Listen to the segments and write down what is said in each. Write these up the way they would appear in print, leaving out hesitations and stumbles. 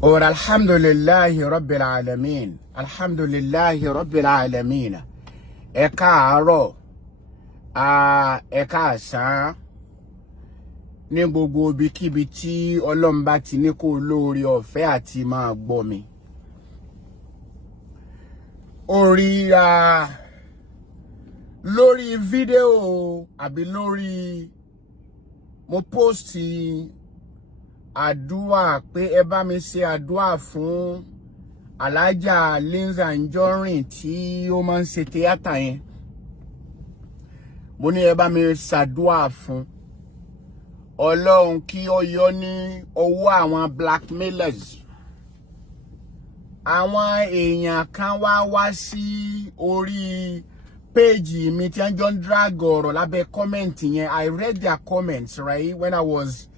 Or alhamdulillahi rabbil alamin. Alhamdulillahi rabbil alamin. Ẹ káàárọ̀, ẹ káàsán, ní gbogbo ibikíbi tí Ọlọ́run bá ti ní kó lóore ọ̀fẹ́ àti máa gbọ́ mi. Orí lórí fídíò àbí lórí mo post àdúà pé ẹ bá mi ṣe àdúà fún Alhaja Lizy Anjorin tí ó máa ń ṣe tíátà yẹn. Mo ní ẹ bá mi ṣàdúà fún Ọlọ́run kí ó yọ ní ọwọ́ àwọn blackmailers. Àwọn èèyàn kan wá sí orí page mi tí wọ́n jọ ń drag ọ̀rọ̀ lábẹ́ comment yẹn. I read their comments, right, when I was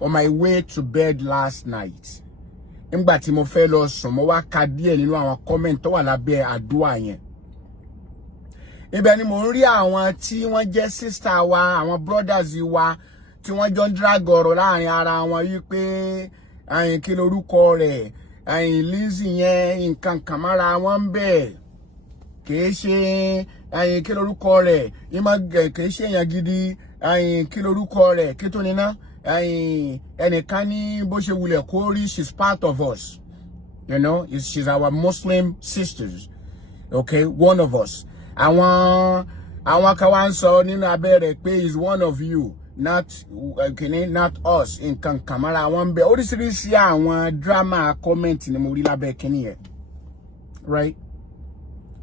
on my way to bed last night. Nígbà tí mo fẹ́ lọ sùn, mo wá ka díẹ̀ nínú àwọn comment tó wà lábẹ́ àdúà yẹn. Ibẹ̀ ni mo ń rí àwọn tí wọ́n jẹ́ sister wa, àwọn brothers wa tí wọ́n jọ ń drag ọ̀rọ̀ láàrin ara wọn yí pé kí lorúkọ rẹ̀, Lizy yẹn nǹkan kan mára wọn ń bẹ̀. Kìí ṣe kí lorúkọ rẹ̀, kìí ṣe èèyàn gidi, kí lorúkọ rẹ̀, kí tó níná. Ẹnìkan ní bó ṣe wulẹ̀ kó rí, she's part of us, you know, she's our Muslim sisters, okay, one of us. Àwọn kan wá ń sọ nínú abẹ́ rẹ̀ pé is one of you, not us, nǹkan kàmára wọn bẹ. Oríṣiríṣi àwọn drama comment ni mo rí lábẹ́ kíní yẹn, right?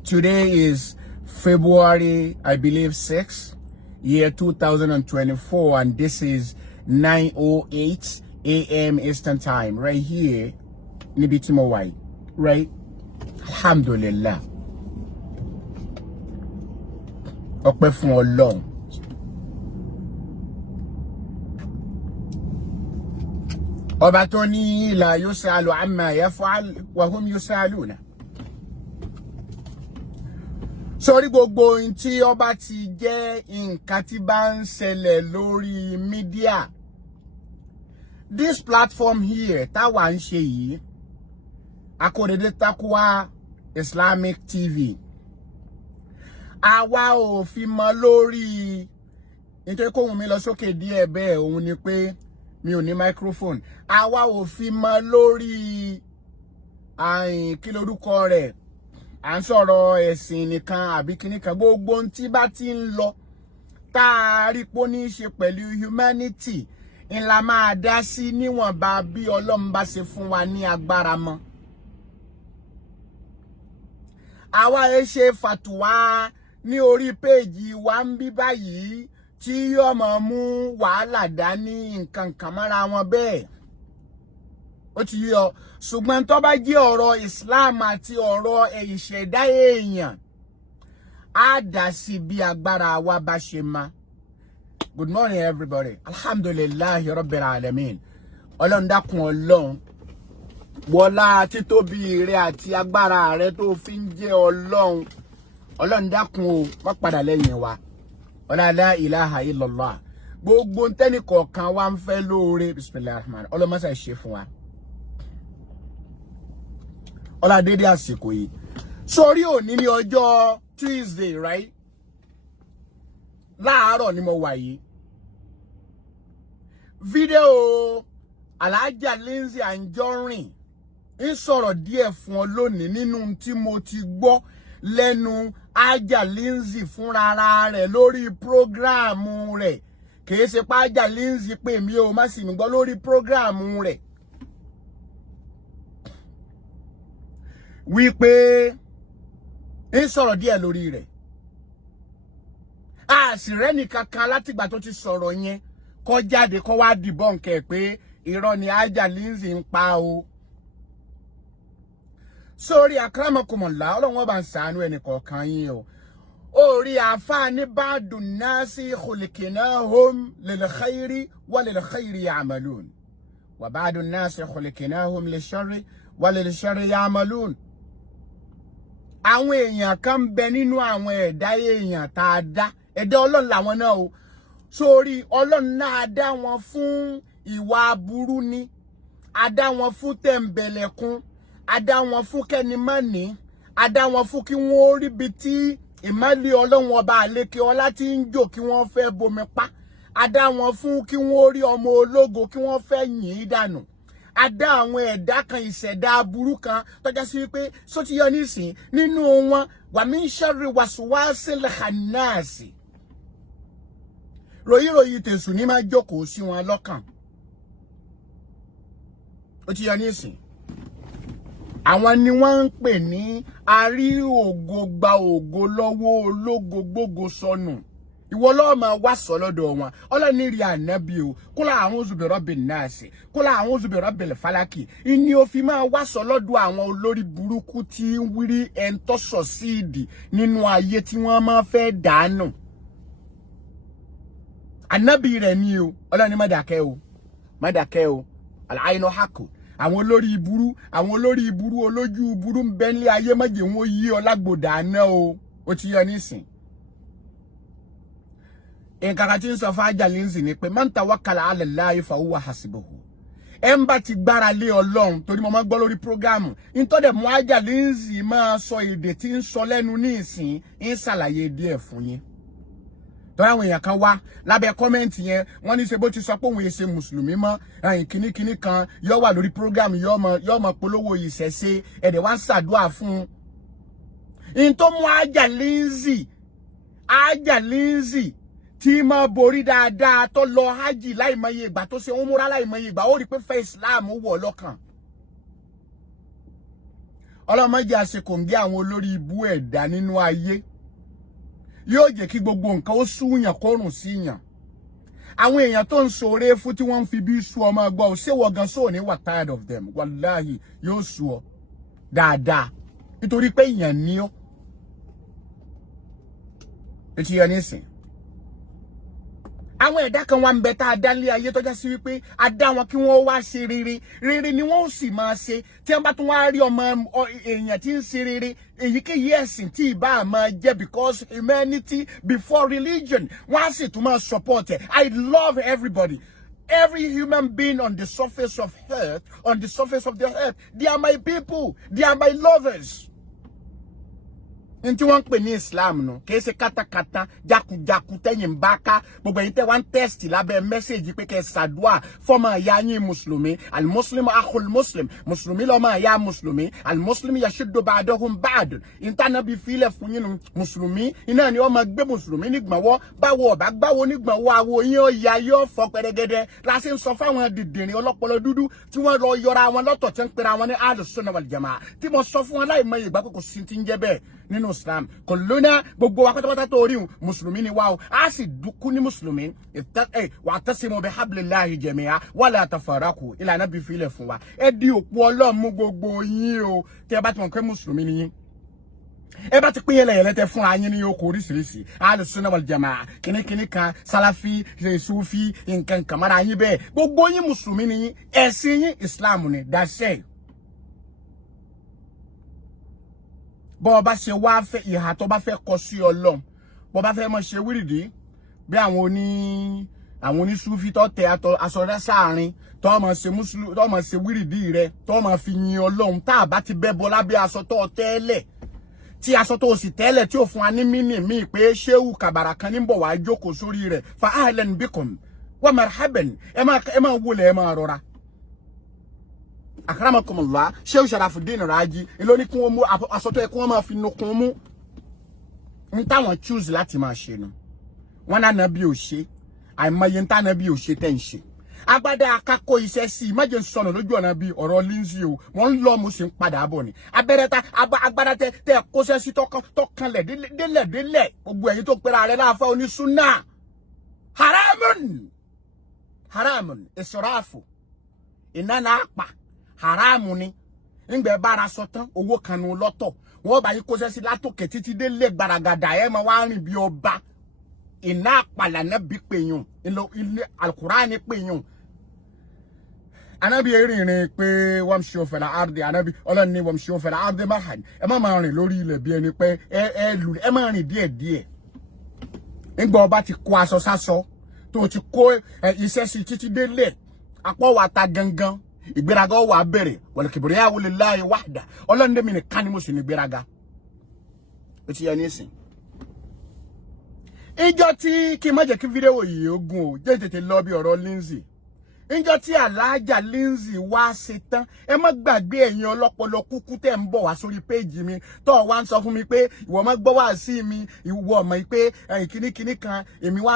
Today is February, I believe 6, year 2024, and this is 9:08 a.m. Eastern Time, right here, níbi tí mo wà yìí, right? Alhamdulillah. Ọpẹ́ fún Ọlọ́run. Ọba tó ní la yusalu amma yaf'al wa hum yusaluna. Sórí gbogbo ohun tí ọba ti jẹ́ nǹkan tí bá ń ṣẹlẹ̀ lórí media. This platform here táwa ń ṣe yìí, Akorede Taqwa Islamic TV. Àwa ò fi mọ lórí, nítorí kóhùn mi lọ sókè díẹ̀ bẹ́ẹ̀, òun ni pé mi ò ní microphone. Àwa ò fi mọ lórí kí lorúkọ rẹ̀, à ń sọ̀rọ̀ ẹ̀sìn nìkan àbí kíní kan. Gbogbo ohun tí bá ti ń lọ tá a rí pé ó ní í ṣe pẹ̀lú humanity ńlá máa dá sí níwọ̀nba bí Ọlọ́run bá ṣe fún wa ní agbára mọ́. Àwa ẹ ṣe fàtùwá ní orí péèjì wa ń bí báyìí tí yóò máa mú wàhálà dání, nǹkan kan mára wọn bẹ́ẹ̀. Ó ti yọ, ṣùgbọ́n tó bá jẹ́ ọ̀rọ̀ Islam àti ọ̀rọ̀ ìṣẹ̀dá èèyàn, á dá sí bí agbára wa bá ṣe máa. Good morning, everybody. Alhamdulillahi rabbil alamin. Ọlọ́run dákun Ọlọ́run. Wọlá títóbi rẹ àti agbára rẹ tó fi ń jẹ́ Ọlọ́run. Ọlọ́run dákun o, má padà lẹ́yìn wa. Ọlá la ilaha illallah. Gbogbo ntẹ́ni kọ̀ọ̀kan wa ń fẹ́ lóore. Bismillahirrahmanirrahim. Ọlọ́run má ṣe ṣe fún wa. Ọlá dédé àsìkò yìí. Sórí òní ní ọjọ́ Tuesday, right? Láàárọ̀ ni mo wà yìí. Fídíò Alhaja Lizy Anjorin ń sọ̀rọ̀ díẹ̀ fún ọ lónìí nínú tí mo ti gbọ́ lẹ́nu Alhaja Lizy fúnra rẹ̀ lórí prógráàmù rẹ̀. Kìí ṣe pé Alhaja Lizy pè mí o, má sì mí gbọ́, lórí prógráàmù rẹ̀. Wípé ń sọ̀rọ̀ díẹ̀ lórí rẹ̀. Àṣìrẹ́ nìkan kan látìgbà tó ti sọ̀rọ̀ yẹn kó jáde kó wá debunk ẹ̀ pé irọ́ ni Alhaja Lizy ń pa o. Sórí akramakumullah, Ọlọ́run bá ń ṣàánú ẹnì kọ̀ọ̀kan yín o. Orí àfáàní ba'du nnasi khuliqnahum lil khairi wa lil khairi ya'malun. Wa ba'du nnasi khuliqnahum lil sharri wa lil sharri ya'malun. Àwọn èèyàn kan bẹ nínú àwọn ẹ̀dá èèyàn tá a dá. Ẹ̀dá Ọlọ́run làwọn náà o. Sórí Ọlọ́run náà dá wọn fún ìwà aburú ni. adá wọn fún tẹ̀mbẹ̀lẹ̀kún, adá wọn fún kẹ́nimánì, adá wọn fún kí wọ́n rí bí tí ìmọ́lẹ̀ Ọlọ́run ọba àlékè ọlá tí ń jò kí wọ́n fẹ́ bomi pa, adá wọn fún kí wọ́n rí ọmọ ológo kí wọ́n fẹ́ yìn dànù, adá àwọn ẹ̀dá kan ìṣẹ̀dá aburú kan tọ́já sí wípé sóti yọ nísìn nínú wọn wa min sharri waswasil khannasi. Ròyìnròyìn tèṣù ní máa jókòó sí wọn lọ́kàn. Ó ti yọ nísìn. Àwọn ni wọ́n ń pè ní arí ògo gba ògo lọ́wọ́ ológo gbógo sọnù. Ìwọ ló máa wá sọ lọ́dọ̀ wọn. Ọlọ́ni rí ànábì o. Kúlà a'udhu bi rabbin nas. Kúlà a'udhu bi rabbil falaki. Ìní ó fi máa wá sọ lọ́dọ̀ àwọn olórí burúkú tí ń wírí en tó succeed nínú ayé tí wọ́n máa fẹ́ dànù. Ànábì rẹ̀ ni o. Ọlọ́ni má dákẹ́ o. Má dákẹ́ o. Al-aynu haqqu. Àwọn olórí ìburú olójú burú ń bẹ ní ayé má jẹ́ wọn yí ọ lágbòdà náà o. Ó ti yọ nísìn. Nǹkan tí ń sọ fún Lizy ni pé man tawakkala ala Allahi fa huwa hasibuhu. Ẹ̀mbà ti gbára lé Ọlọ́run torí mo máa gbọ́ lórí programu. Ntọ́dẹ̀ mú Lizy máa sọ èdè tí ń sọ lẹ́nu ní ìsìn ń ṣàlàyé díẹ̀ fún yín. Tọ́ra àwọn èèyàn kan wá lábẹ́ kọ́mẹ́ǹtì yẹn wọ́n ní ṣe bó ti sọ pé òun èsè mùsùlùmí mọ́ ẹ̀yìn kìnnìkìnnì kan yóò wà lórí programu yóò mọ polówó ìṣẹ̀ṣe ẹ̀dẹ̀ wá ń ṣàdúrà fún un. Ntọ́ mú Lizy tí máa borí dáadáa tó lọ hajj láìmọye ìgbà tó ṣe umura láìmọye ìgbà ó rí pé fẹ́ Islam wọ̀ lọ́kàn. Ọlọ́mọdé àṣekò ń gé àwọn olórí ibú ẹ̀dá nínú ayé yóò jẹ́ kí gbogbo nǹkan ó súyàn kórùn síyàn. Àwọn èèyàn tó ń ṣoore fún tí wọ́n ń fi bí sú ọmọ gbọ́ ò ṣé wọ́n gan sóò ní wà tired of them wàláhì yóò sú ọ dáadáa nítorí pé èèyàn ní ọ́. Ètí yẹn nísìn. Àwọn ẹ̀dá kan wà ń bẹ tá a dá lé ayé tọ́já sí wípé a dá wọn kí wọ́n wá ṣe rere ni wọ́n sì máa ṣe tí wọ́n bá tún wá rí ọmọ èèyàn tí ń ṣe rere èyíkéyìí ẹ̀sìn tí ìbá máa jẹ́ because humanity before religion wọ́n á sì tún máa support ẹ̀. I love everybody. Every human being on the surface of the earth, they are my people, they are my lovers. Nti wọ́n pè ní Islam no ke se katakata jakujaku tẹ́yin baka gbogbo yin tẹ́ wan test lábẹ́ message pé ke ṣàdúà fọ́mọ ya yin muslimi al muslim akhul muslim muslimi lo ma ya muslimi al muslim yashuddu ba'dahum ba'd inta nabi file fún yin muslimi ina ni ó máa gbé muslimi ní gbọ̀nwọ́ báwo bá gbáwo ní gbọ̀nwọ́ awo yin ó ya yo fọ́ pẹrẹgẹdẹ la ṣe ń sọ fáwọn dìdìrín ọlọ́pọlọ dúdú tí wọ́n lọ yọra wọn lọ́tọ̀ tí ń pera wọn ní ahlus sunnah wal jamaa tí mo sọ fún wọn láì mọ̀ ìgbà kò sí tin jẹ́ bẹ́ẹ̀ nínú Islam kulluna gbogbo wa pátápátá tó rí muslimi ni wa o a sì dúkú ní muslimi wa'tasimu bihablillahi jami'a wala tafarraqu ila nabi file fún wa ẹ di òpó Ọlọ́run mú gbogbo yín o tẹ́ bá ti mọ̀ pé muslimi ni yín ẹ bá ti pín yẹlẹ tẹ́ fúnra yín ní oko oríṣiríṣi ahlus sunnah wal jamaa kíní kan salafi sufi nǹkan kamara yín bẹ́ẹ̀ gbogbo yín muslimi ni yín ẹ̀sìn yín Islam ni dashe bó bá ṣe wá fẹ́ ìhà tó bá fẹ́ kọ sí Ọlọ́run bó bá fẹ́ mọ̀ ṣe wírìdì bí àwọn oní sufi tó tẹ aṣọ rẹ̀ sáàrin tó máa ṣe muslim tó máa ṣe wírìdì rẹ̀ tó máa fi yin Ọlọ́run tá bá ti bẹ́ bọ́ lábẹ́ aṣọ tó tẹ́lẹ̀ tí aṣọ tó sì tẹ́lẹ̀ tí ó fún wa ní mini mi pé shehu kabara kan ní bọ̀ wá jókòó sórí rẹ̀ fa ahlan bikum wa marhaban ẹ máa wọlé ẹ máa rọra akramakumullah Sheikh Sharafuddin Raji iloni kun mu asoto e kun ma fi nukun mu nta won choose láti máa ṣe nu wọ́n na nabi ó ṣe ai maye nta nabi ó ṣe ten ṣe agbada akako iṣẹ́ sí má jẹ́ sọnù lójú ọ̀nà bí ọ̀rọ̀ Lizy o wọ́n lọ mo sì ń padà bọ̀ ni abereta agbada te kó ṣe sí tọkàn le délẹ̀ gbogbo ẹ̀yin tó pera rẹ̀ láàfà oní sunna haramun israfu inana pa haramu ni ngbe bara sọ tán owó kanu lọ́tọ̀ wọ́n bá yín kó ṣe sí látòkè títí dé lé gbaragada ẹ ma wá rìn bí ọba iná pala na bi peyun ilé alquran peyun anabi rìn pé wamshu fil ardi anabi Ọlọ́run ní wamshu fil ardi mahan ẹ má rìn lórí ilẹ̀ bí ẹni pé ẹ má rìn díẹ̀ ngbe ọba ti kó aṣọ sásọ tó ti kó iṣẹ́ sí títí dé lé apọ̀ wa ta gangan ìgbéraga wà bẹ̀rẹ̀ wal kibriya lillahi wahda Ọlọ́run de mi nìkan ni mo sì ní ìgbéraga ó ti yẹ nísìn ìjọ tí kí má jẹ́ kí fídíò yìí ogun o jẹ́ tètè lọ bí ọ̀rọ̀ Lizy ìjọ tí Alhaja Lizy wá ṣe tán ẹ má gbàgbé ẹ̀yin ọlọ́pọlọ kúkú tẹ́ ń bọ̀ wá sórí péjì mi tó wá ń sọ fún mi pé ìwọ má gbọ́ wá sí mi ìwọ mọ̀ pé kíní kan èmi wá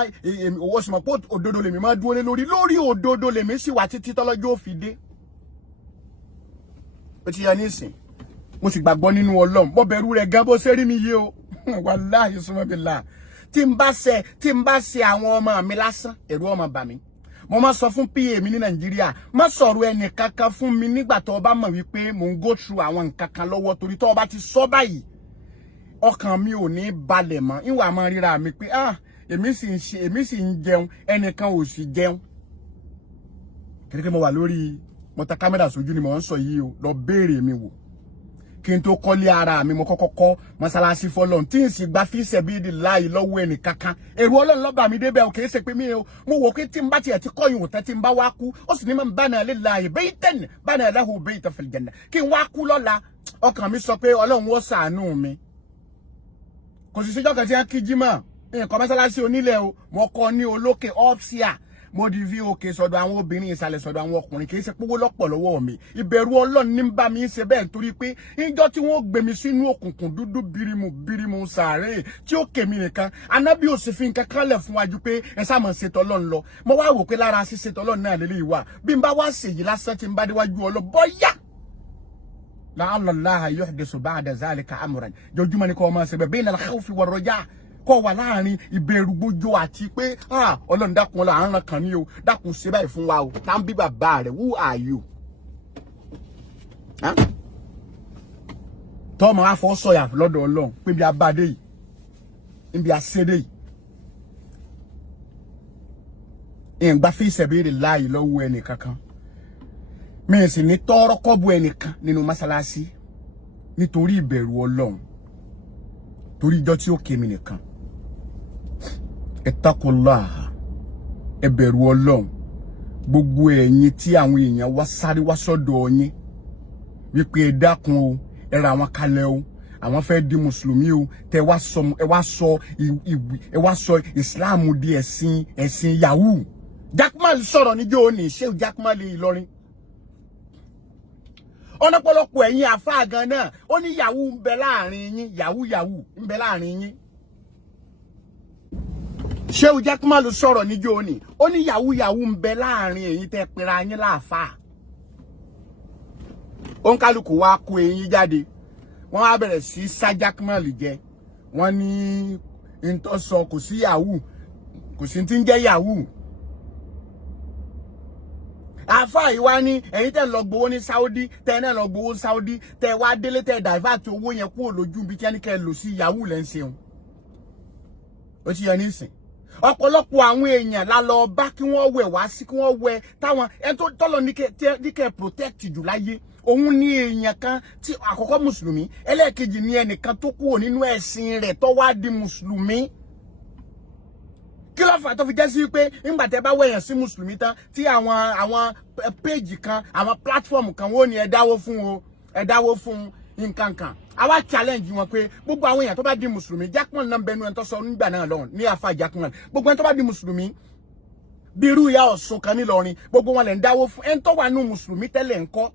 owó sì mọ̀ pé òdodo lèmi má dúró lórí òdodo lèmi sì wà títí tọ́lọ́jọ́ ó fi dé ó ti yẹ nísìn mo sì gbàgbọ́ nínú Ọlọ́run mo bẹ̀rù rẹ̀ gan bó ṣe rí mi yé o wàláhì summa billah tí n bá ṣe àwọn ọmọ mi lásán ẹ̀rù ọmọ bà mí mo máa sọ fún PA mi ní Nàìjíríà má sọ̀rọ̀ ẹnì kankan fún mi nígbà tó bá mọ̀ wípé mò ń go through àwọn nǹkan kan lọ́wọ́ torí tó bá ti sọ báyìí ọkàn mi ò ní balẹ̀ mọ́ ìwà máa ríra mi pé èmi sì ń jẹun ẹnìkan ò sì jẹun kékeré mo wà lórí mo ta kámẹ́rà sójú ni mo ń sọ yìí o lọ béèrè mi wò kí n tó kọ́lé ara mi mo kọ́kọ́ kọ́ mọ́sálásí fọ́lọ́run tí n sì gba fi sabilillahi lọ́wọ́ ẹnì kankan èrò Ọlọ́run ló bá mi débẹ̀ o kì í ṣe pé mi o mo wò pé tí n bá tiẹ̀ ti kọ́ ìwọ̀n tán tí n bá wá kú ó sì ní man bana lillahi baytan bana lahu baytan fil janna kí n wá kú lọ́la ọkàn mi sọ pé Ọlọ́run ó ṣàánú mi kò sì síjọ́ kan tí wọ́n kí jímọ̀ nǹkan mọ́sálásí onílẹ̀ o mo kọ́ ní olókè ọ́fṣíà mo di vi òkè sọ́dọ̀ àwọn obìnrin ìsàlẹ̀ sọ́dọ̀ àwọn ọkùnrin kì í ṣe pówó lọ́pọ̀ lọ́wọ́ mi ìbẹ̀rù Ọlọ́run ní bá mi ṣe bẹ́ẹ̀ nítorí pé ìjọ tí wọ́n gbé mi sínú òkùnkùn dúdú birimu sàárè tí ó kèmí nìkan anábì ò sì fi nǹkan kan lẹ̀ fún wájú pé ẹ sá mọ̀ ṣètò Ọlọ́run lọ mo wá wò pé lára ṣíṣètò Ọlọ́run náà lélẹ́yìí wà bí n bá wá ṣèyí lásán tí n bá déwájú Ọlọ́run bọ́yá la'alla Allaha yuhdisu ba'da zalika amran jojúmọ́ ni kò máa ṣe bẹ́ẹ̀ bayna al-khawfi war-raja kọ́ wà láàrin ìbẹ̀rù gbójó àti pé Ọlọ́run dákun Ọlọ́run àrùn kan ní o dákun ṣe báyìí fún wa o tá ń bí bàbá rẹ̀ who are you tọ́mọ afọ́ sọ̀yà lọ́dọ̀ Ọlọ́run pé bí abádé yìí níbi àṣẹ́dé yìí ìgbà fi sabilillahi lọ́wọ́ ẹnì kankan mi sì ní tọ́rọ́ kọ́bù ẹnìkan nínú mọ́sálásí nítorí ìbẹ̀rù Ọlọ́run torí ìjọ tí ó kémi nìkan Taqwa ẹ bẹ̀rù Ọlọ́run gbogbo ẹ̀yin tí àwọn èèyàn wá sáré wá sọ́dọ̀ yín wípé ẹ dákun o ẹ ra àwọn kalẹ̀ o àwọn fẹ́ di mùsùlùmí o tẹ wá sọ Islam di ẹ̀sìn yahoo Jakmal sọ̀rọ̀ níjọ́ òní ṣé Jakmal Ìlọrin ọ̀nàpọ̀lọpọ̀ ẹ̀yin àfáà gan náà ó ní yahoo ń bẹ láàrin yín yahoo ń bẹ láàrin yín Shehu Jakmal sọ̀rọ̀ níjọ́ òní ó ní yahoo ń bẹ láàrin ẹ̀yin tẹ́ pera yín láàfáà òǹkálùkù wá kó ẹ̀yin jáde wọ́n wá bẹ̀rẹ̀ sí sá Jakmal jẹ wọ́n ní ntọ́ sọ kò sí yahoo kò sí tí ń jẹ́ yahoo àfáà yìí wá ní ẹ̀yin tẹ́ lọ gbowó ní Saudi tẹ́ náà lọ gbowó Saudi tẹ́ wá délé tẹ́ divert owó yẹn kúrò lójú bí kẹ́ni kẹ́ lò sí yahoo lẹ́ ń ṣeun ó ti yẹ nísìn ọ̀pọ̀lọpọ̀ àwọn èèyàn la lọ bá kí wọ́n wẹ̀ wá sí kí wọ́n wẹ̀ táwọn ẹni tó tọ́lọ ní kẹ́ protect jù láyé òun ní èèyàn kan tí àkọ́kọ́ mùsùlùmí ẹlẹ́ẹ̀kejì ní ẹnìkan tó kúrò nínú ẹ̀sìn rẹ̀ tó wá di mùsùlùmí kí ló fà tó fi jẹ́ sí pé nígbà tẹ́ bá wẹ̀yàn sí mùsùlùmí tán tí àwọn péjì kan àwọn platform kan wọ́n ní ẹ dáwó fún nǹkan kan àwa challenge wọn pé gbogbo àwọn èèyàn tó bá di mùsùlùmí Jakmal náà bẹnu ẹni tó sọ nígbà náà lọ́hùn ní àfa Jakmal gbogbo ẹni tó bá di mùsùlùmí bí irú ìyá Ọ̀ṣun kan nílọrin gbogbo wọn lè ń dáwó fún ẹni tó wà nù mùsùlùmí tẹ́lẹ̀ ńkọ́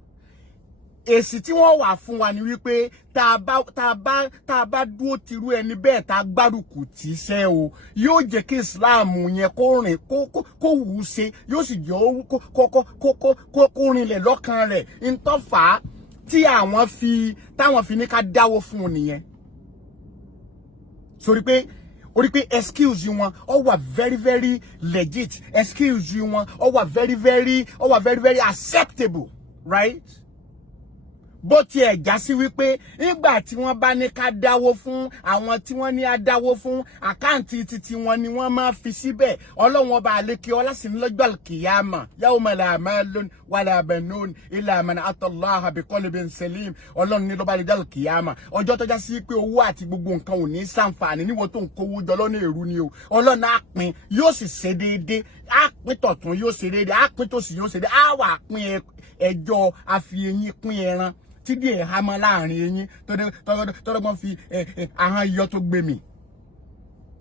èsì tí wọ́n wà fún wa ni wípé tá a bá dúró tirú ẹni bẹ́ẹ̀ tá a gbárùkù tì í ṣe o yóò jẹ́ kí Islam yẹn kó rìn kó wù ú ṣe yóò sì jẹ́ kó rinlẹ̀ lọ́kàn rẹ̀ ntọ́fà tí táwọn fi ní ká dáwó fún un nìyẹn sórí pé orí pé excuse wọn ó wà very very legit excuse wọn ó wà very very acceptable right bó tiẹ̀ já sí wípé nígbà tí wọ́n bá ní ká dáwó fún àwọn tí wọ́n ní á dáwó fún àkáǹtì títí wọn ni wọ́n máa fi síbẹ̀ Ọlọ́run ọba àlékè ọlá sì ní lọ́jọ́ àlùkìyámà yawma la malun wala banun illa man atallaha biqalbin salim Ọlọ́run ní lọ́ba àlejò àlùkìyámà ọjọ́ tó já sí pé owó àti gbogbo nǹkan ò ní ṣàǹfààní níwọ tó ń kówó jọ lọ́nà èrú ni o Ọlọ́run á pín yóò sì ṣe déédéé á pín tọ̀tún yóò ṣe déédéé á pín tòsì yóò ṣe déédéé á wà pín ẹjọ́ àfi eyín pín ẹran tí díẹ̀ hámọ́ láàrin eyín tó mọ́ fi ahọ́n iyọ̀ tó gbé mi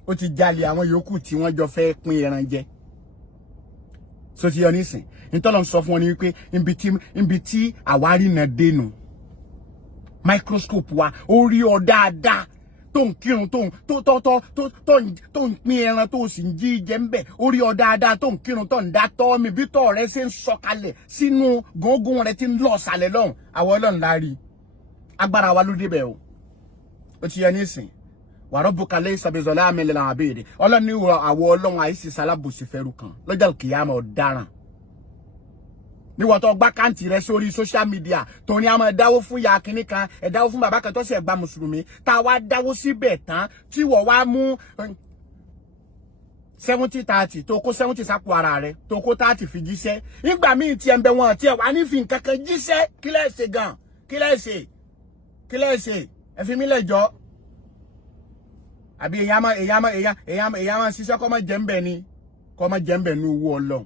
ó ti jalè àwọn yòókù tí wọ́n jọ fẹ́ pín ẹran jẹ so ti yọ nísìn ntọ́lọ́ sọ fún wọn ni wípé ibi tí àwárí náà dénú microscope wa ó rí ọ dáadáa tó ń kírun tó ń pín ẹran tó sì ń jí jẹ ń bẹ̀ ó rí ọ dáadáa tó ń kírun tó ń dá tọ́ mi bí tọ́ rẹ ṣe ń sọ̀kalẹ̀ sínú gógún rẹ tí ń lọ sàlẹ̀ lọ́hùn àwọn ọlọ́run la rí agbára wa ló débẹ̀ o ó ti yẹ nísìn wa rabbuka laysa bizalamin lil abid ọlọ́run ní àwọ̀ ọlọ́run àìsí sálábùsì fẹ́rù kan lọ́jọ́ kìyàmọ̀ ọ̀daràn níwọ̀n tó gbá káǹtì rẹ sórí social media tó ní a máa dáwó fún ya kínní kan ẹ dáwó fún bàbá kan tó ṣe gba mùsùlùmí tá a wá dáwó síbẹ̀ tán tí wọ́n wá mú 70-30 tó kó 70 sápò ara rẹ tó kó 30 fi jíṣẹ́ nígbà míì tí ẹ ń bẹ wọn tí ẹ wà ní fi nǹkan kan jíṣẹ́ kí lẹ́ ṣe gan kí lẹ́ ṣe ẹ fi mí lẹ́jọ́ àbí èyàn máa ṣiṣẹ́ kọ́ máa jẹ́ ń bẹ̀ ni kọ́ máa jẹ́ ń bẹ̀ ní owó ọlọ́run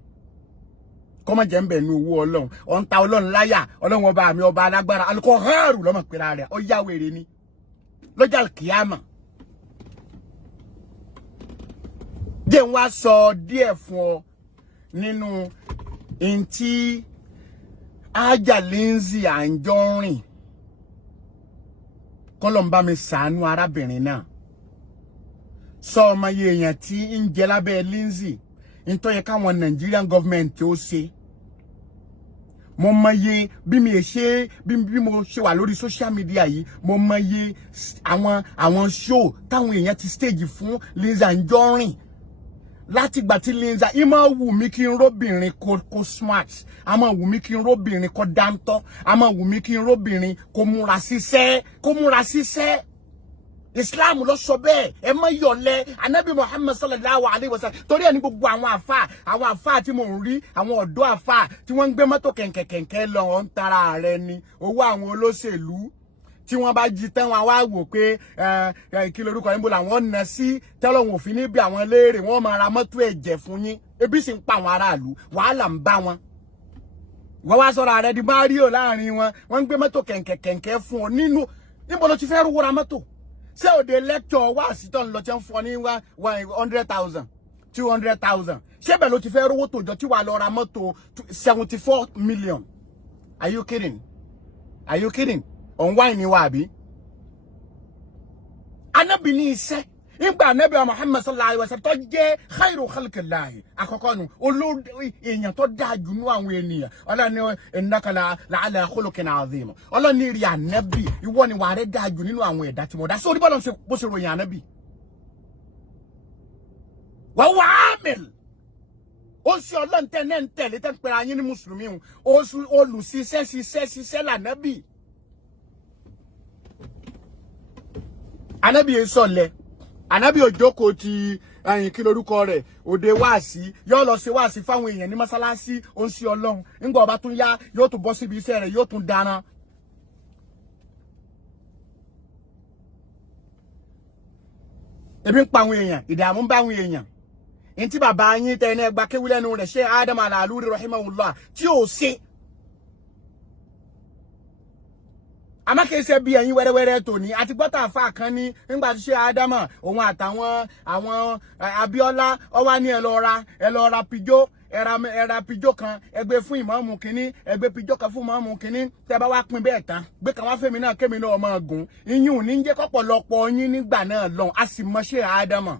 kọ́mọ jẹ́ ń bẹ̀ ní owó ọlọ́run ọ̀n ta ọlọ́run láyà ọlọ́run ọba mi ọba alágbára alukọ haaru lọ́mọ pẹ̀lú rẹ̀ ọ yá wèrè ni lọ́jà kìámà. jẹ́ ń wá sọ díẹ̀ fún ọ nínú ntí ajá Lizy Anjorin kọ́lọ̀ ń bá mi ṣàánú arábìnrin náà sọ ọmọ yẹn tí ń jẹ lábẹ́ Lizy ntọ́ yẹ káwọn Nigerian government ó ṣe mo mọye bí mo ṣe wà lórí social media yìí mo mọye àwọn show táwọn èèyàn ti stage fún Lizy Anjorin láti gbà tí Lizy ìmọ̀ wù mí kí n róbìnrin kó smart a máa wù mí kí n róbìnrin kó dáńtọ́ a máa wù mí kí n róbìnrin kó múra síṣẹ́ Islam ló sọ bẹ́ẹ̀ ẹ má yọ̀lẹ Ànábì Muhammad sallallahu alaihi wasallam torí ẹni gbogbo àwọn àfáà tí mo ń rí àwọn ọ̀dọ́ àfáà tí wọ́n ń gbé mọ́tò kẹ̀kẹ̀kẹ̀kẹ̀ lọ ń tara rẹ̀ ni owó àwọn olóṣèlú tí wọ́n bá jí tán wọn wá wò pé kí lorúkọ yín bó làwọn ná sí tẹ́lọ̀wọ̀n òfin níbi àwọn léèrè wọ́n máa ra mọ́tò ẹ̀jẹ̀ fún yín ebi sì ń pa àwọn aráàlú wàhálà ń bá wọn wọ́n wá sọ̀rọ̀ ààrẹ di Mario láàrin wọn wọ́n ń gbé mọ́tò kẹ̀kẹ̀kẹ̀kẹ̀ fún ọ nínú níbo ló ti fẹ́ rówó ra mọ́tò ṣé òde lecture wá sítan lọ tí ń fọ ní 100,000 200,000 ṣé bẹ́ẹ̀ ló ti fẹ́ rówó tòjọ́ tí wàá lọ ra mọ́tò 74 million are you kidding on wine ni wà bí. Ànábì ní iṣẹ́ nígbà Ànábì Muhammad sallallahu alaihi wasallam tó jẹ́ khairu khalqillahi àkọ́kọ́ nu olórí èèyàn tó dáa jù nú àwọn ènìyàn ọlọ́ni innaka la'ala khuluqin azim ọlọ́ni rí Ànábì ìwọ ni wàá rẹ̀ dáa jù nínú àwọn ẹ̀dá tí mo dá sórí bọ́lá bó ṣe ròyìn Ànábì. wa huwa amil ó ṣe ọlọ́run tẹ́ náà ń tẹ̀lé tẹ́ ń pera yín ní mùsùlùmí olùṣiṣẹ́ l'Ànábì. Ànábì sọ̀lẹ̀ Ànábì òjòkó ti kí lorúkọ rẹ̀ òde wáàsí yóò lọ ṣe wáàsí fáwọn èèyàn ní mọ́sálásí ó ń ṣe ọlọ́run nígbà ọba tún yá yóò tún bọ́ síbi iṣẹ́ rẹ̀ yóò tún dáná. ebi ń pa àwọn èèyàn ìdààmú ń bá àwọn èèyàn ntí bàbá yín tẹ ẹni ẹgbà kéwì lẹ́nu rẹ̀ ṣe Adam Al-Aluri rahimahullah tí ò ṣe. àmọ́ kìí ṣe bí ẹ̀yin wẹ́rẹ́wẹ́rẹ́ tòní àti gbọ́tà àfa kan ní nígbà tí ṣe Ádámà òun àtàwọn àwọn Abíọ́lá ọwá ní ẹ lọ ra pijó ẹra pijó kan ẹgbẹ́ fún ìmáàmù kínní ẹgbẹ́ pijó kan fún ìmáàmù kínní tẹ́ bá wá pín bẹ́ẹ̀ tán gbé kan wá fẹ́mi náà kémi náà ọmọ ọgùn iyún ní jẹ́ kọ́pọ̀lọpọ̀ yín nígbà náà lọ́hùn a sì mọ̀ ṣe Ádámà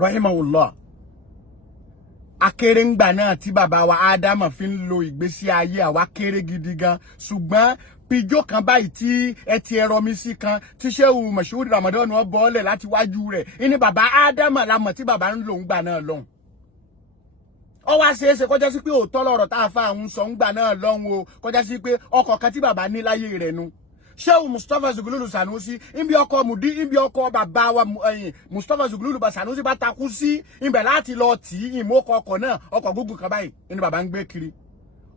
rahimahullah akéré ńgbà náà tí bàbá wa Ádámà fi ń lo ìgbésí ayé àwa kéré gidi gan ṣùgbọ́n pijó kan báyìí tí ẹ ti ẹrọ mi sí kan tí Shehu Mashood Ramadan wọn bọ́ọ̀lẹ̀ láti wájú rẹ̀ ìní bàbá Ádámà lámọ̀ tí bàbá ń lò ńgbà náà lọ́hùn. ó wá ṣeéṣe kọjá sí pé òótọ́ lọ̀rọ̀ tá a fa àwọn sọ ńgbà náà lọ́hùn o kọjá sí pé ọkọ̀ kan tí bàbá ní láyé rẹ̀ nu. Shehu Mustapha Zugululu Sanusi ibi ọkọ̀ bàbá wa Mustapha Zugululu Sanusi bá takú sí ibẹ̀ láti lọ tì í ìmọ̀ọ́kọ̀ ọkọ̀ náà ọkọ̀ gúgùn kan báyìí ìní bàbá ń gbé kiri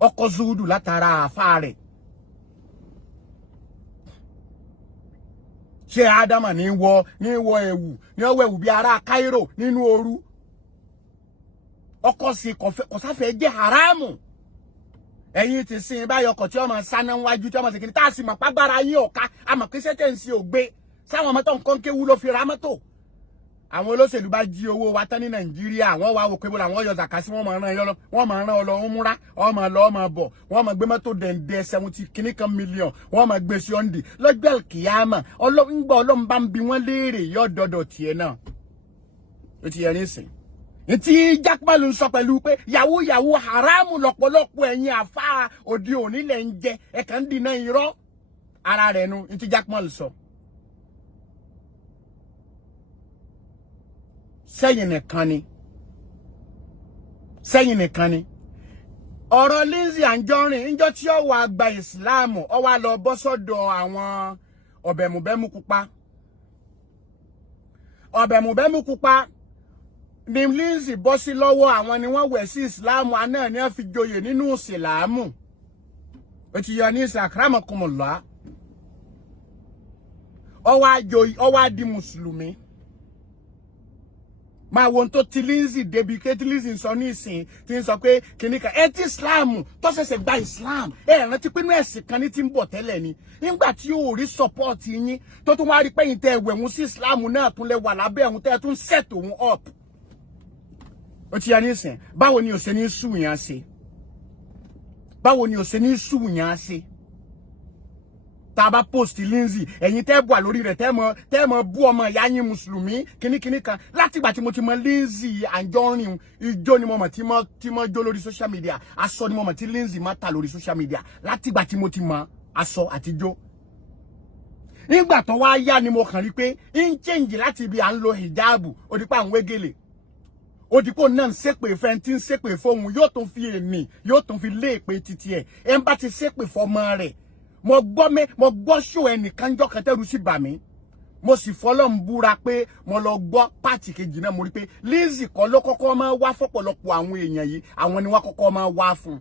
ọkọ̀ zuhudu látara àfa rẹ̀. ṣé Ádámà ní wọ ẹ̀wù ní ọwọ́ ẹ̀wù bí ará Cairo nínú ooru ọkọ̀ sí kò sáfẹ́ jẹ́ haramu ẹ̀yin ti sin báyọ̀ kọ̀ tí ọmọ sáná wájú tí ọmọ sì kìíní tá a sì mọ̀ pàgbára yín ọ̀ka àmọ̀ kí sẹ́tẹ̀ǹsì ò gbé sáwọn ọmọ tó nǹkan kéwu ló fi ra mọ́tò àwọn olóṣèlú bá jí owó wa tán ní Nàìjíríà wọ́n wá wò pé bọ́lá wọ́n yọ zàkà sí wọ́n máa rán ọ lọ múra wọ́n máa lọ ọmọ bọ̀ wọ́n máa gbé mọ́tò dẹ̀ǹdẹ̀ 70 kìíní kan mílíọ̀n wọ́n máa gbé sí ọ̀ndì lọ́jọ́ kìyàmà ọlọ́run bá ń bi wọ́n léèrè yọ dọ̀dọ̀ tiẹ̀ náà ó ti yẹ nísìn tí jákpálù ń sọ pẹ̀lú pé yahoo haramu lọ́pọ̀lọpọ̀ ẹ̀yin àfa òde òní lẹ̀ ń jẹ ẹ̀ka ń dínà irọ́ ara rẹ̀ nu tí jákpálù sọ. sẹ́yìn nìkan ni ọ̀rọ̀ Lizy Anjorin ńjọ́ tí ó wá gba ìsìláàmù ó wá lọ bọ́ sọ́dọ̀ àwọn ọ̀bẹ̀mùbẹ́mú pupa ni Lizy bọ́ sí lọ́wọ́ àwọn ni wọ́n wẹ̀ sí ìsìláàmù àná ni wọ́n fi joyè nínú ìsìláàmù ó ti yọ ní akramakumullah ó wá di mùsùlùmí máa wo tó ti Lizy débi ké tí Lizy ń sọ ní ìsìn tí ń sọ pé kìnnìkan ti ìsìláàmù tó ṣẹ̀ṣẹ̀ gba ìsìláàmù rántí pé inú ẹ̀sìn kan ní ti ń bọ̀ tẹ́lẹ̀ ni nígbà tí yóò rí sọ́pọ́ọ̀tì yín tó tún wá rí pẹ́yìn tẹ́ ẹ̀wẹ̀hún sí ìsìláàmù náà tún lè wà lábẹ́ ẹ̀hún tẹ́ ẹ tún set òun up ó ti yá ní ìsìn báwo ni ò ṣe ní sùn yàn ṣe tá bá post Lizy ẹ̀yin tẹ́ bua lórí rẹ̀ tẹ́ mọ̀ bú ọmọ ìyá yín mùsùlùmí kíní kan láti ìgbà tí mo ti mọ̀ Lizy Anjorin ijó ni mo mọ̀ tí mo jó lórí social media aṣọ ni mo mọ̀ tí Lizy má ta lórí social media láti ìgbà tí mo ti mọ̀ aṣọ àti jó nígbà tó wá yá ni mo kàn rí pé in change láti ibi à ń lo hijabu ó di pa àwọn wégele ó di pé náà ń ṣépè fẹ́ tí ń ṣépè fóun yóò tún fi èmi yóò tún fi lé èpè títí ẹ̀ ẹ̀ ń bá ti ṣépè fọmọ rẹ̀ mo gbọ́ ṣó ẹnìkan jọ́ kan tẹ́rù sí bà mí mo sì fọlọ́n búra pé mo lọ gbọ́ pàtì kejì náà mo rí pé Lizy kọ́ ló kọ́kọ́ máa wá fọ́pọ̀lọpọ̀ àwọn èèyàn yìí àwọn ni wọ́n kọ́kọ́ máa wá fún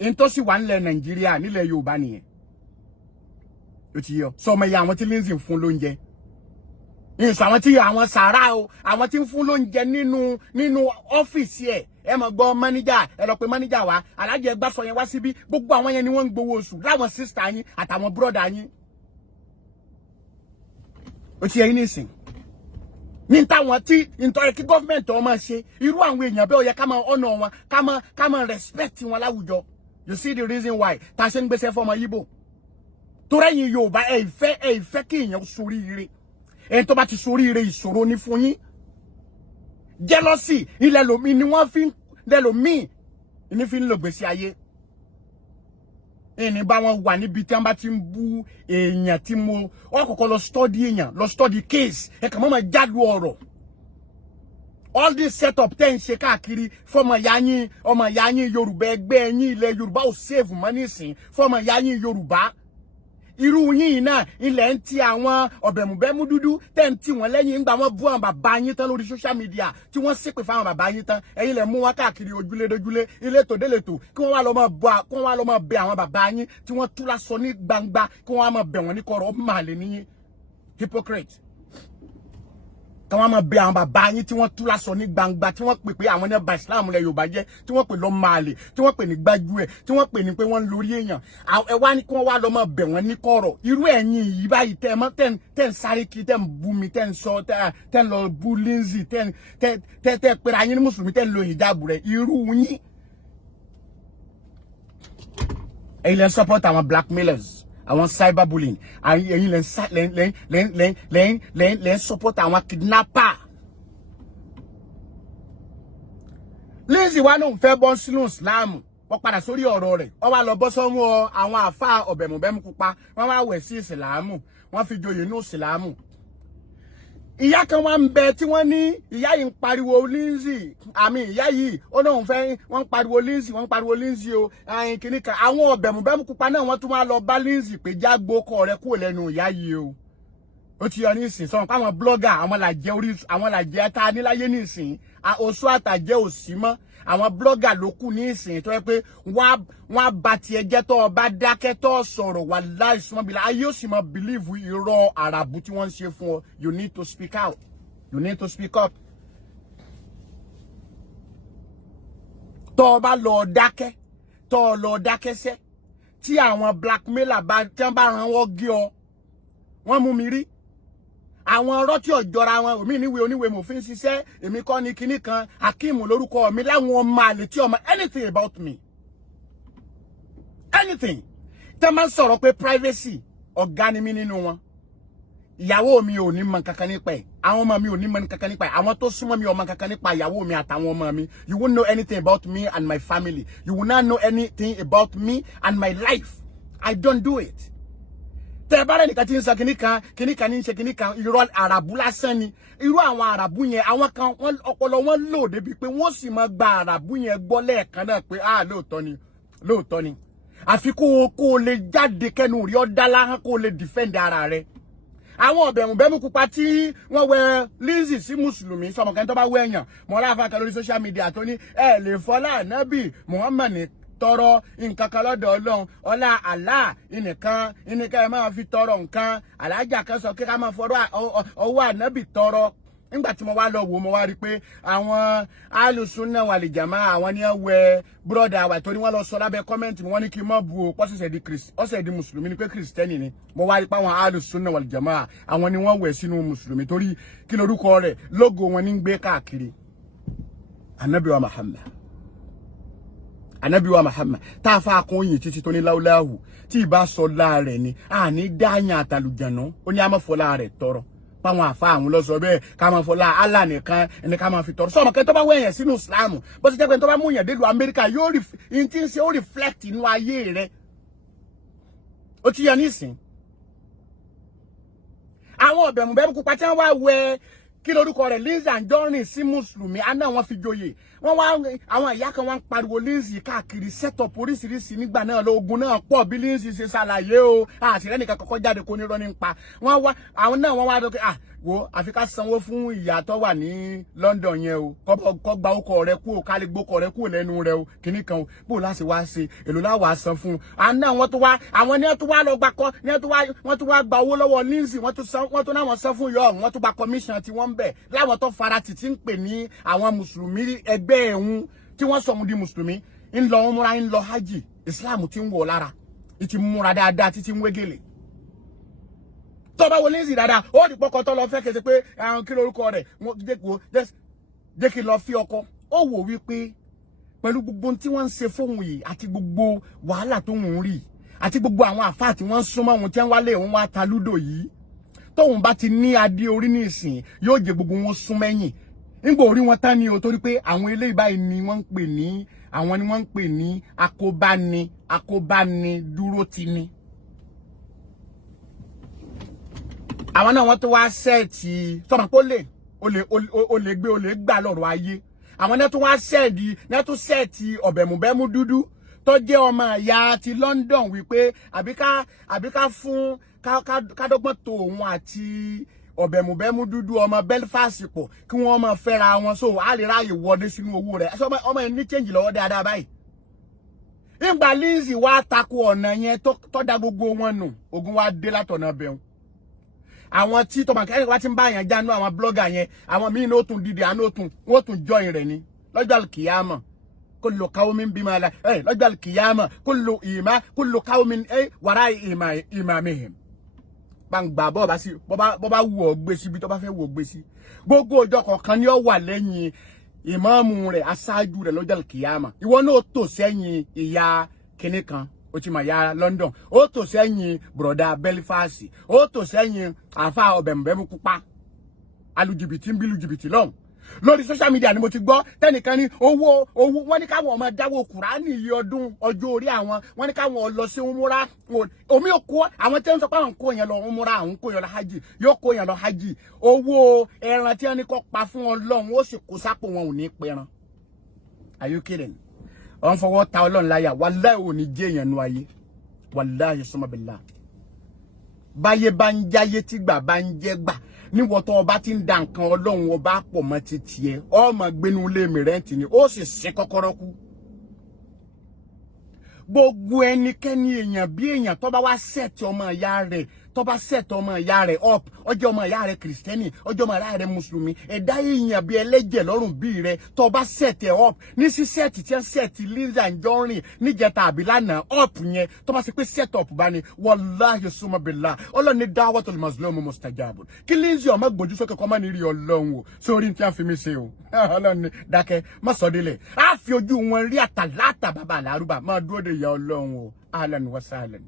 un tó sì wà nílẹ̀ Nàìjíríà nílẹ̀ Yorùbá nìyẹn ó ti yọ sọmọ ìyá àwọn tí Lizy ń fún lóúnjẹ ìsọ àwọn sàrà o àwọn tí ń fún lóúnjẹ nínú ọ́fíìsì ẹ mọ̀ gbọ́ manager ẹ lọ pé manager wa alájẹ ẹgbà sọ yẹn wá síbí gbogbo àwọn yẹn ni wọ́n ń gbowó oṣù láwọn sister yín àtàwọn brother yín ó ti yẹ nísìn ní táwọn tí nítorí kí government ó máa ṣe irú àwọn èèyàn bẹ́ẹ̀ ó yẹ ká máa honor wọn ká máa respect wọn láwùjọ you see the reason why tá a ṣe ń gbéṣẹ́ fọmọ Yíbò tó rẹ́yìn Yorùbá ẹ ìfẹ́ kí èèyàn soríire ẹni tó bá ti soríire ìṣòro ní fún yín jealousy ilẹ̀ lomi ni wọ́n fi lẹ́lòmíì ní fi ń lò gbèsè ayé ẹni bá wọn wà níbi tí wọ́n bá ti ń bú èèyàn tí mo kọ́kọ́ lọ study èèyàn lọ study case ẹ kàn mọ́ máa jádù ọ̀rọ̀ all this setup tẹ́ ń ṣe káàkiri fọmọ ìyá yín ọmọ ìyá yín Yorùbá ẹgbẹ́ yín ilẹ̀ Yorùbá ò save mọ́ nísìn fọmọ ìyá yín Yorùbá irú yín náà ilẹ̀ ń ti àwọn ọ̀bẹ̀mùbẹ́mú dúdú tẹ́ ń tì wọ́n lẹ́yìn ńgbà wọ́n bú àwọn bàbá yín tán lórí social media tí wọ́n ṣépè fáwọn bàbá yín tán ẹ̀yin lẹ̀ mú wọn káàkiri ojúlé dojúlé ìletò déletò kí wọ́n wá lọ máa bẹ àwọn bàbá yín tí wọ́n tú lásọ ní gbangba kí wọ́n wá máa bẹ̀ wọ́n ní kọ̀rọ̀ máàlè níyìn hypocrite kí wọ́n máa bẹ àwọn bàbá yín tí wọ́n tú lásọ ní gbangba tí wọ́n pè pé àwọn náà bà Islam lẹ̀ Yorùbá jẹ́ tí wọ́n pè lọ máàlè tí wọ́n pè ní gbájúẹ̀ tí wọ́n pè ní pé wọ́n lórí èèyàn ẹ wá ní kí wọ́n wá lọ máa bẹ̀ wọ́n ní kọ̀rọ̀ irú ẹ̀yin yìí báyìí tẹ́ ń sáré kiri tẹ́ ń bú mi tẹ́ ń sọ tẹ́ ń lọ bú Lizy tẹ́ pèrè ayé ní mùsùlùmí tẹ́ ń lo hijabu rẹ̀ irú yín ẹ̀yin lẹ́ ń support àwọn blackmailers àwọn cyberbullying ẹ̀yin lẹ́ ń support àwọn kidnapper Lizy wa náà fẹ́ bọ́ sínú Islam wọ́n padà sórí ọ̀rọ̀ rẹ̀ wọ́n wá lọ bọ́ sọ́wọ́ àwọn àfáà ọ̀bẹ̀mùbẹ́mú pupa wọ́n wá wẹ̀ sí ìsìlámù wọ́n fi joyè ní ìsìlámù ìyá kan wá ń bẹ tí wọ́n ní ìyá yìí ń pariwo Lizy àmì ìyá yìí ó náà fẹ́ wọ́n ń pariwo Lizy o kìíní kan àwọn ọ̀bẹ̀mùbẹ́mú pupa náà wọ́n tún wá lọ bá Lizy pé jágbó kọ rẹ kúrò lẹ́nu ìyá yìí o ó ti yọ ní ìsìn sọ pé àwọn blogger àwọn làjẹ́ tá a níláyé ní ìsìn oṣù àtàjẹ́ òsì mọ́ àwọn blogger ló kù ní ìsìn tó yẹ pé wọ́n bá tiẹ̀ jẹ́ tó bá dákẹ́ tó sọ̀rọ̀ wà láìsùnmọ́ bí ayé ó sì mọ́ believe irọ́ àràbù tí wọ́n ń ṣe fún ọ you need to speak out you need to speak up tó bá lọ dákẹ́ tó lọ dákẹ́sẹ́ tí àwọn blackmailer bá tán bá ran wọ́n gé ọ wọ́n mú mi rí àwọn ọ̀rọ̀ tí ọjọ́ra wọn omi níwèé oníwèé mo fi ń ṣiṣẹ́ èmi kọ́ ni kinní kan Hakeem lórúkọ mi láwọn ọmọ àlè tí ọmọ anything about me anything tẹ́ máa ń sọ̀rọ̀ pé privacy ọ̀gá ni mí nínú wọn ìyàwó mi ò ní mọ̀ kankan nípa ẹ̀ àwọn ọmọ mi ò ní mọ̀ kankan nípa ẹ̀ àwọn tó súnmọ́ mi ò mọ̀ kankan nípa ìyàwó mi àtàwọn ọmọ mi you won't know anything about me and my family you will not know anything about me and my life I don't do it tẹ́ bá rẹ̀ nìkan tí ń sọ kinní kan ní ṣe kinní kan irọ́ àràbù lásán ni irú àwọn àràbù yẹn àwọn kan ọpọlọ wọn lò débi pé wọ́n sì máa gba àràbù yẹn gbọ́ lẹ́ẹ̀kan náà pé lóòótọ́ ni àfi kó o lè jáde kẹnu rí ọ dá láhán kó o lè defend ara rẹ àwọn ọ̀bẹ̀rùnbẹ̀mú pupa tí wọ́n wẹ Lizy sí mùsùlùmí sọmọkàn tó bá wẹ èèyàn mọ́ láfa kan lórí social media tó ní lè fọlá ànábì Muhammad tọrọ nǹkan kan lọ́dọ̀ Ọlọ́run ọlá Allah ìnìkan ẹ máa fi tọrọ nǹkan alájà kan sọ kí ká máa fọ̀rọ̀ ọwọ́ ànábì tọrọ nígbà tí mo wá lọ wò mo wá rí pé àwọn alùsùnà wal jamaa àwọn ni wẹ brother wa torí wọ́n lọ sọ lábẹ́ comment mi wọ́n ní kí n má bu o ọ̀sẹ̀ di mùsùlùmí ni pé kristẹni ni mo wá rí pé àwọn alùsùnà wal jamaa àwọn ni wọ́n wẹ̀ sínú mùsùlùmí torí kí lorúkọ rẹ̀ logo wọn ní gbé káàkiri Ànábì wa Muhammad tá a fa kun yin títí tó ní láúláhù tí ìbá sọ láàrẹ̀ ni a ní dáyàn àtàlùjànà ó ní a má fọlá rẹ̀ tọrọ páwọn àfa àwọn lọ sọ bẹ́ẹ̀ ká máa fọlá Allah nìkan ẹni ká máa fi tọrọ sọmọ kẹ́ tó bá wẹ̀yàn sínú Islam bó ti jẹ́ pé tó bá mú yàn délùú Amẹ́ríkà yóò rí tí ń ṣe ó reflect inú ayé rẹ̀ ó ti yẹ nísìn àwọn ọ̀bẹ̀mùbẹ̀mù pupa tí wọ́n wá wẹ kí lorúkọ rẹ̀ Lizy Anjorin sí mùsùlùmí àná wọn fi joyè wọ́n wá àwọn ìyá kan wá ń pariwo Lizy káàkiri setup oríṣiríṣi nígbà náà lóògùn náà pọ̀ bí Lizy ṣe ṣàlàyé o àṣìrẹ́ nìkan kọ́kọ́ jáde kó nírọ́ ní pa wọ́n wá àwọn náà wọ́n wá dọ́kẹ́ wo àfi ká sanwó fún ìyá tó wà ní London yẹn o kọ́ gba ọkọ̀ rẹ kú o ká lè gbókọ̀ rẹ kú lẹ́nu rẹ o kìíní kan o bó láti wá ṣe èlò láwà san fún un àná wọ́n tó wá àwọn ní wọ́n tó wá lọ gbà kọ́ ní wọ́n tó wá gba owó lọ́wọ́ Lizy wọ́n tó náwọn san fún yọ wọ́n tó gba commission tí wọ́n ń bẹ̀ láwọn tó fara títí ń pè ní àwọn mùsùlùmí ẹgbẹ́ ẹ̀hún tí wọ́n sọ̀mù di mùsùlùmí ń lọ umra ń lọ hajj Islam ti ń wọ̀ lára ìtì múra dáadáa títí ń wégele tó bá wo Lizy dáadáa ó di pọkọ tó lọ fẹ́ kété pé àwọn kí lórúkọ rẹ̀ jẹ́ kí lọ fi ọkọ ó wò wípé pẹ̀lú gbogbo tí wọ́n ń ṣe fóun yìí àti gbogbo wàhálà tó ń rí àti gbogbo àwọn àfáà tí wọ́n súnmọ́ wọn tí wọ́n wálé wọn wá ta lúdò yìí tóun bá ti ní adé orí ní ìsìn yóò jẹ gbogbo wọn sún mẹ́yìn nígbà orí wọn tán ni o torí pé àwọn eléyìí báyìí ni wọ́n ń pè ní akóbáni dúró ti ni àwọn náà wọ́n tó wá sẹ́ẹ̀tì sọmọ pé ó lè gbà lọ́rọ̀ ayé àwọn náà tó wá sẹ́ẹ̀tì ọ̀bẹ̀mùbẹ́mú dúdú tó jẹ́ ọmọ ìyá ti London wípé àbíká fún kádọ́gbọ́n tó òun àti ọ̀bẹ̀mùbẹ́mú dúdú ọmọ Belfast pọ̀ kí wọ́n máa fẹ́ra wọn so a lè ráàyè wọlé sínú owó rẹ̀ ọmọ yẹn ní change lọ́wọ́ dáadáa báyìí nígbà Lizy wá takò ọ̀nà yẹn tó da gbogbo wọn nù ogun wá dé látọ̀nà bẹ̀rù àwọn tí tọmọ kẹrin wá ti ń bá yẹn jánu àwọn blogger yẹn àwọn míín ó tún dìde àná ó tún join rẹ̀ ni lọ́jọ́ alkiyama kullu qawmin bima la lọ́jọ́ alkiyama kullu qawmin wara imamihim gbangba bó bá wù ọ́ gbé síbi tó bá fẹ́ wù ọ́ gbé sí gbogbo ọjọ́ kọ̀ọ̀kan ni ó wà lẹ́yìn ìmáàmù rẹ̀ aṣáájú rẹ̀ lọ́jọ́ alkiyama ìwọ náà tó sẹ́yìn ìyá kinní kan ó ti máa ya London ó tó sẹ́yìn broda Belfast ó tó sẹ́yìn àfa ọ̀bẹ̀mùbẹ́mú pupa alùjìbìtì ń bí lùjìbìtì lọ́hùn lórí social media ni mo ti gbọ́ tẹ́nìkan ní owó wọ́n ní káwọn ọmọ dáwọ́ Kùránì iye ọjọ́ orí àwọn wọ́n ní káwọn lọ sí umura omi ò kó àwọn tí wọ́n sọ pé àwọn kó yẹn lọ umura àwọn kó yẹn lọ hajj yóò kó yẹn lọ hajj owó ẹran tí wọ́n ní kó pa fún Ọlọ́run ó sì kó sápò wọn ò ní pẹran are you kidding on fọwọ́ ta Ọlọ́run láyà wàláhì ò ní jẹ́ èèyàn nu ayé wàláhì summa billah báyé bá ń jáyé tí gbà bá ń jẹ́ gbà níwọ̀ tó ọba ti ń da nǹkan Ọlọ́run ọba pọ̀ mọ́ ti tiẹ̀ ọmọ gbénu ilé mi rẹ́ǹtì ni ó sì ṣe kọ́kọ́rọ́ kú gbogbo ẹnikẹ́ni èèyàn bí èèyàn tó bá wá sẹ́ẹ̀tì ọmọ ìyá rẹ̀ tó bá set ọmọ ìyá rẹ̀ up ọjọ́ ọmọ ìyá rẹ̀ Kristẹni ọjọ́ ọmọ ìyá rẹ̀ Mùsùlùmí ẹ̀dá èèyàn bí ẹlẹ́jẹ̀ lọ́rùn bí rẹ̀ tó bá set ẹ̀ up ní sí set tí ń set Lizy Anjorin níjẹta àbí lánàá up yẹn tó bá ṣe pé set up bá ní wallahi summa billah Ọlọ́run ní da'watul mazlum mustajabun kí Lizy ọmọ gbójú sókè kọ́ mọ́ ní rí Ọlọ́run o sórí tí a fi mí ṣe o Ọlọ́run ní dákẹ́ má sọ délẹ̀ á fi ojú wọn rí àtàlátà bàbá àlárúbà má dúró de ìyá Ọlọ́run o ahlan wa sahlan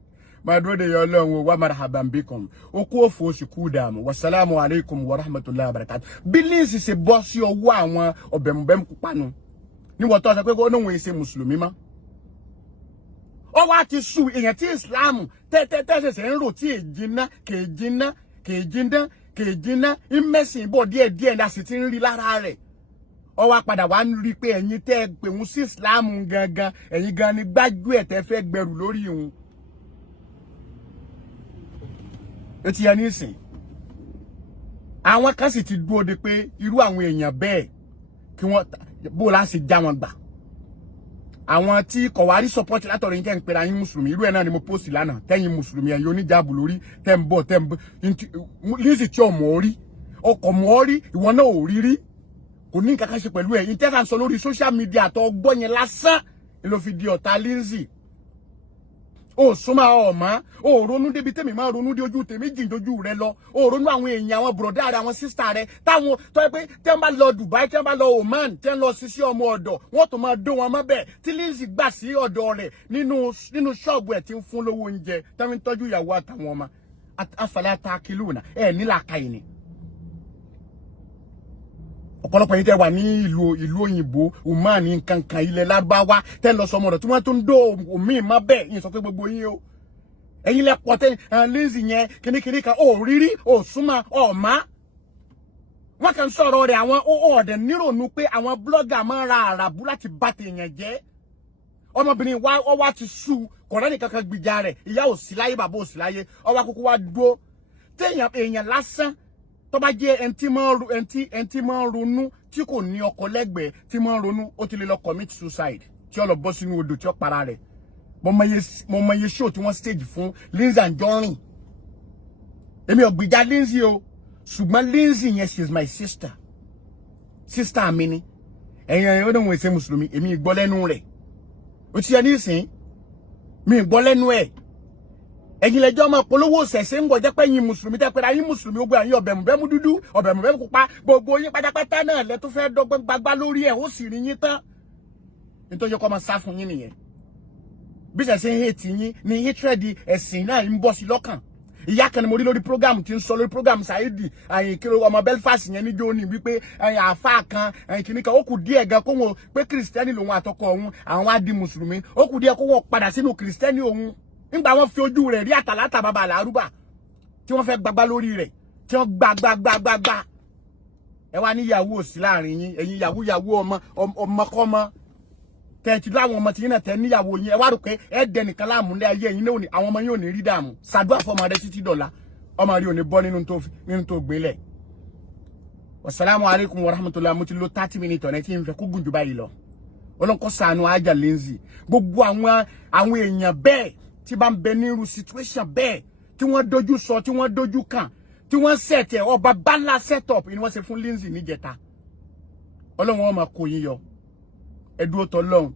má dúró de ìyá Ọlọ́run o wa marhaban bikum o kú òfò oṣù kú dààmú wasalaamu alaykum wa rahmatulahi wa barakatuh bí Lizy ṣe bọ́ sí ọwọ́ àwọn ọ̀bẹ̀mùbẹ̀mù panu ní wọ́n tó sọ pé ó náà ṣe mùsùlùmí mọ́ ó wá ti sú èèyàn tí Islam tẹ́tẹ́tẹ́sẹ̀sẹ̀ ń rò tí kèjìnà ìmẹ̀sìn bọ̀ díẹ̀díẹ̀ ní a sì ti ń rí lára rẹ̀ ó wá padà wá ń rí pé ẹ̀yin tẹ́ pé òun sí Islam gangan ẹ̀yin gan ni gbájú ẹ̀ tẹ́ fẹ́ gbẹrù lórí òun ó ti yẹ nísìn àwọn kan sì ti dúró de pé irú àwọn èèyàn bẹ́ẹ̀ kí wọ́n bó la ṣe já wọn gbà àwọn tí kọ̀wárí support látọ̀rọ̀ yín tẹ́ ń pera yín mùsùlùmí irú ẹ̀ náà ni mo post lánàá tẹ́yìn mùsùlùmí ẹ̀yin oníjàbù lórí tẹ́ ń bọ̀ Lizy tí ọmọ orí ọkọ̀ mọ́ orí ìwọ náà ò rí rí kò ní nǹkan kan ṣe pẹ̀lú ẹ̀ ìtẹ́sà ń sọ lórí social media àtọ̀ ọgbọ́n yẹn lásán ló fi di ọ̀tá Lizy ó súnmọ́ ọmọ ó ronú débi tèmi máa ronú dé ojú tèmi jìn dojú rẹ lọ ó ronú àwọn èèyàn àwọn bùrọ̀dá rẹ àwọn sísítà rẹ táwọn tó yẹ pé tẹ́ ń bá lọ Dubai tẹ́ ń bá lọ Oman tẹ́ ń lọ ṣiṣẹ́ ọmọ ọ̀dọ̀ wọ́n tó máa dó wọn mọ́ bẹ́ẹ̀ tí Lizy gbà sí ọ̀dọ̀ rẹ̀ nínú ṣọ́ọ̀bù ẹ̀ tí ń fún lówó oúnjẹ tẹ́ ń tọ́jú ìyàwó àtàwọn ọmọ afala ta'qiluna ẹ̀ nílà kàyìn ni ọ̀pọ̀lọpọ̀ yìí tẹ́ wà ní ìlú òyìnbó Oman nǹkan kan ilẹ̀ Lárúbáwá tẹ́ lọ sọmọ ọ̀dọ̀ tí wọ́n tó ń dó omi má bẹ́ẹ̀ yín sọ pé gbogbo yín o ẹ̀yin lẹ pọ̀ tẹ́ Lizy yẹn kìnnìkìnnì kan ó rírí ó súnmọ́ ọ̀ma wọ́n kàn sọ̀rọ̀ rẹ̀ àwọn ọ̀dẹ̀ nírònú pé àwọn blogger máa ń ra àràbù láti bá tèèyàn jẹ́ ọmọbìnrin wá ti sú kọ̀ọ̀rẹ́ nìkan kan gbìjà rẹ̀ ìyá ò sí láyé bàbá ò sí láyé ọwọ́ akókó wá dúró èèyàn lásán tó bá jẹ́ ẹni tí máa ń ronú tí kò ní ọkọ lẹ́gbẹ̀ẹ́ tí máa ń ronú ó ti lè lọ commit suicide tí ó lọ bọ́ sínú odò tí ó para rẹ̀ mo mọ iye show tí wọ́n stage fún Lizy Anjorin èmi ò gbìjà Lizy o ṣùgbọ́n Lizy yẹn she is my sister mi ni ẹ̀yin ó dóhùn èsè mùsùlùmí èmi gbọ́ lẹ́nu rẹ̀ ó ti yẹ nísìn mi gbọ́ lẹ́nu ẹ̀ ẹ̀yin lẹ́jọ́ máa polówó ṣẹ̀ṣẹ̀ ń gbọ́jẹ́ pé yín mùsùlùmí tẹ́ pé ayín mùsùlùmí ó gbé àyín ọ̀bẹ̀mùbẹ́mú dúdú ọ̀bẹ̀mùbẹ́mú pupa gbogbo yín pátápátá náà lẹ́ tó fẹ́ dọ́gbọ́n gbagbá lórí ẹ̀ ó sì rí yín tán nítorí kọ́ máa sá fún yín nìyẹn bí ṣẹ̀ṣẹ̀ ń hate yín ni hatred ẹ̀sìn náà ń bọ́ sí lọ́kàn ìyá kan ni mo rí lórí program tí ń sọ lórí program Saidi àyìn kiri ọmọ Belfast yẹn níjó ní wípé àyìn àáfàá kan àyìn kìíní kan ó kù díẹ̀ gan kó wọn pé Kristẹni lòun àtọkọ òun àwọn á di mùsùlùmí ó kù díẹ̀ kó wọn padà sínú Kristẹni òun nígbà wọ́n fi ojú rẹ̀ rí àtàlátà bàbá àlárúbà tí wọ́n fẹ́ gbagbá lórí rẹ̀ tí wọ́n gbagbagbagba ẹ wá ní ìyàwó òsì láàrin yín ẹ̀yin ìyàwó ọmọkọ́mọ tẹ̀tí láwọn ọmọ tí yín náà tẹ̀ níyàwó yín ẹ wá rò pé ẹ dẹ nìkan láàmú ní ayé yín náà àwọn ọmọ yín ò ní rí dààmú ṣàdúrà fọmọ rẹ títí dọ̀la ọmọ rí ò ní bọ́ nínú tó gbélẹ̀ wasalaamu alaykum wa rahmatulah mo ti lo 30 minutes ọ̀nà tí n fẹ́ kó gùn jù báyìí lọ ọlọ́nkọ́ sànù ajá Lizy gbogbo àwọn èèyàn bẹ́ẹ̀ tí bá ń bẹ ní irú situation bẹ́ẹ̀ tí wọ́n dojú sọ tí wọ́n dojú kàn tí wọ́n set ẹ̀ ọba bala set up ni wọ́n ṣe fún Lizy níjẹta ọlọ́run wọn máa kó yín yọ ẹ dúró tọ́ lọ́hùn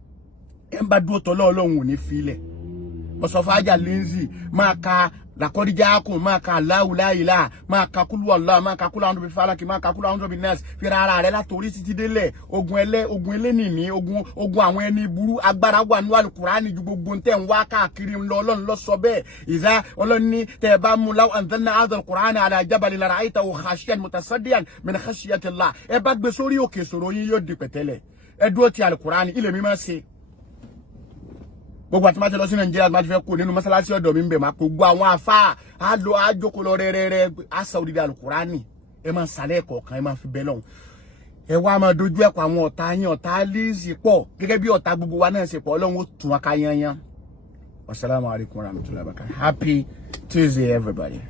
ẹ ń bá dúró tọ́ lọ́hùn ò ní filẹ̀ ọ̀sọ̀fọ̀ ajá Lizy máa ka làkọ́díjà kùn máa ka Allahu la ilaha máa ka kúlú Allah máa ka kúlú àwọn ọ̀dọ́bí falaki máa ka kúlú àwọn ọ̀dọ́bí nas fira ara rẹ látòrí títí délẹ̀ ogun ẹlẹ́nìní ogun àwọn ẹni burú agbára wà ní Al-Qur'ani ju gbogbo ntẹ̀ ń wá káàkiri ńlọ ọlọ́run lọ sọ bẹ́ẹ̀ ìzá ọlọ́run ní tẹ̀ bá mú law anzalna hadha al-Qur'ana ala jabalin la ra'aytahu khashiyan mutasaddian min khashyatillah ẹ bá gbé sórí òkè sọ̀rọ̀ yín yóò di pẹ̀tẹ́lẹ̀ ẹ dúró ti Al-Qur'ani ilé mi máa ṣe gbogbo àti máa ti lọ sí Nàìjíríà máa ti fẹ́ kó nínú mọ́sálásí ọ̀dọ̀ mi ń bẹ̀ máa kó gbọ́ àwọn afá àjòkó lọ rẹ́rẹ́rẹ́ àṣà òdìdí Al-Qur'ani ẹ máa sàlẹ̀ kọ̀ọ̀kan ẹ máa fi bẹ́ lọ́hùn ẹ wá máa dojú ẹ̀kọ́ àwọn ọ̀tá yín ọ̀tá Lizy pọ̀ gẹ́gẹ́ bí ọ̀tá gbogbo wa náà ṣe pọ̀ ọlọ́run ó tún wa ká yanyan. Wassalamu alaikum warahmatullahi wabarakatuh. Happy Tuesday everybody.